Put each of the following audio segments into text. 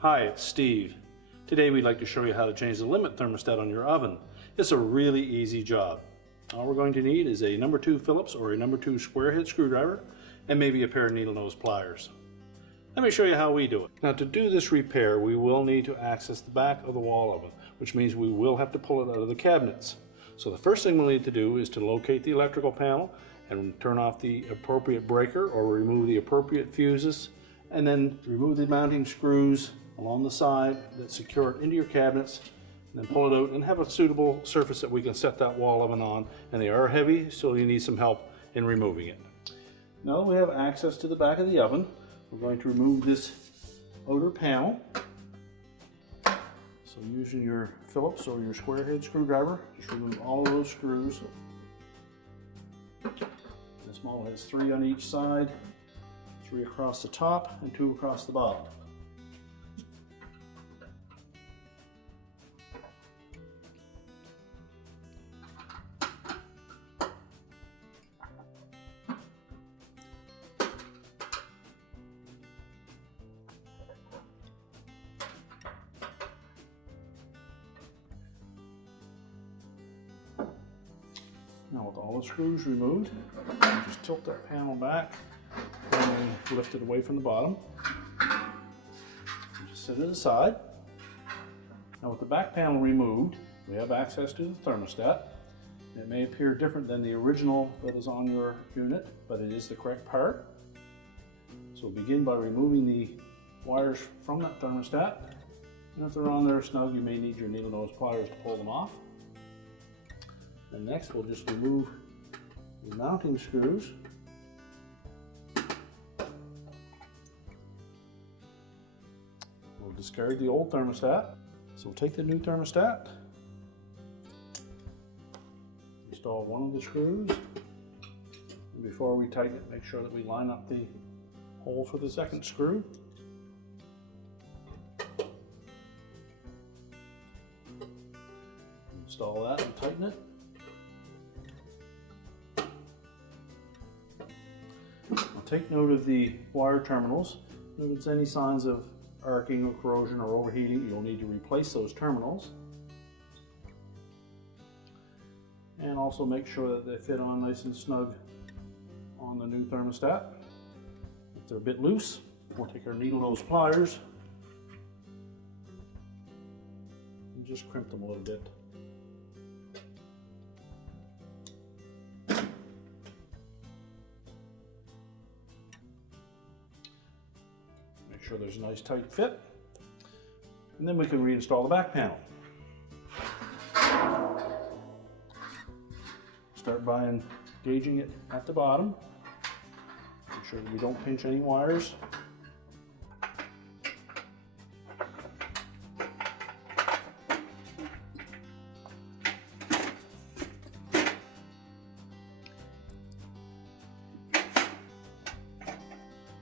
Hi, it's Steve. Today we'd like to show you how to change the limit thermostat on your oven. It's a really easy job. All we're going to need is a number 2 Phillips or a number 2 square head screwdriver and maybe a pair of needle nose pliers. Let me show you how we do it. Now, to do this repair, we will need to access the back of the wall oven, which means we will have to pull it out of the cabinets. So the first thing we'll need to do is to locate the electrical panel and turn off the appropriate breaker or remove the appropriate fuses, and then remove the mounting screws along the side that secure it into your cabinets, and then pull it out and have a suitable surface that we can set that wall oven on. And they are heavy, so you need some help in removing it. Now that we have access to the back of the oven, we're going to remove this outer panel. So using your Phillips or your square head screwdriver, just remove all of those screws. This model has 3 on each side, 3 across the top and 2 across the bottom. Now with all the screws removed, just tilt that panel back and then lift it away from the bottom. And just set it aside. Now with the back panel removed, we have access to the thermostat. It may appear different than the original that is on your unit, but it is the correct part. So we'll begin by removing the wires from that thermostat. And if they're on there snug, you may need your needle nose pliers to pull them off. And next we'll just remove the mounting screws. We'll discard the old thermostat. So we'll take the new thermostat, install one of the screws, and before we tighten it, make sure that we line up the hole for the second screw. Install that and tighten it. Take note of the wire terminals. If there's any signs of arcing or corrosion or overheating, you'll need to replace those terminals. And also make sure that they fit on nice and snug on the new thermostat. If they're a bit loose, we'll take our needle nose pliers and just crimp them a little bit. Make sure there's a nice tight fit, and then we can reinstall the back panel. Start by engaging it at the bottom. Make sure that we don't pinch any wires.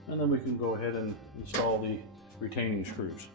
And then we can go ahead and install the retaining screws.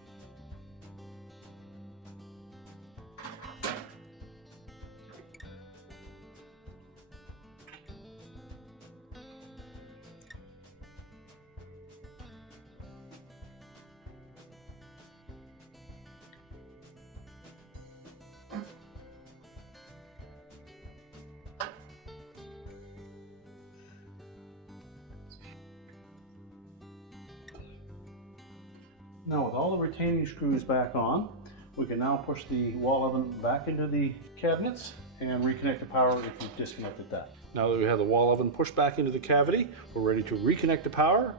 Now with all the retaining screws back on, we can now push the wall oven back into the cabinets and reconnect the power if you've disconnected that. Now that we have the wall oven pushed back into the cavity, we're ready to reconnect the power,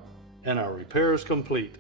and our repair is complete.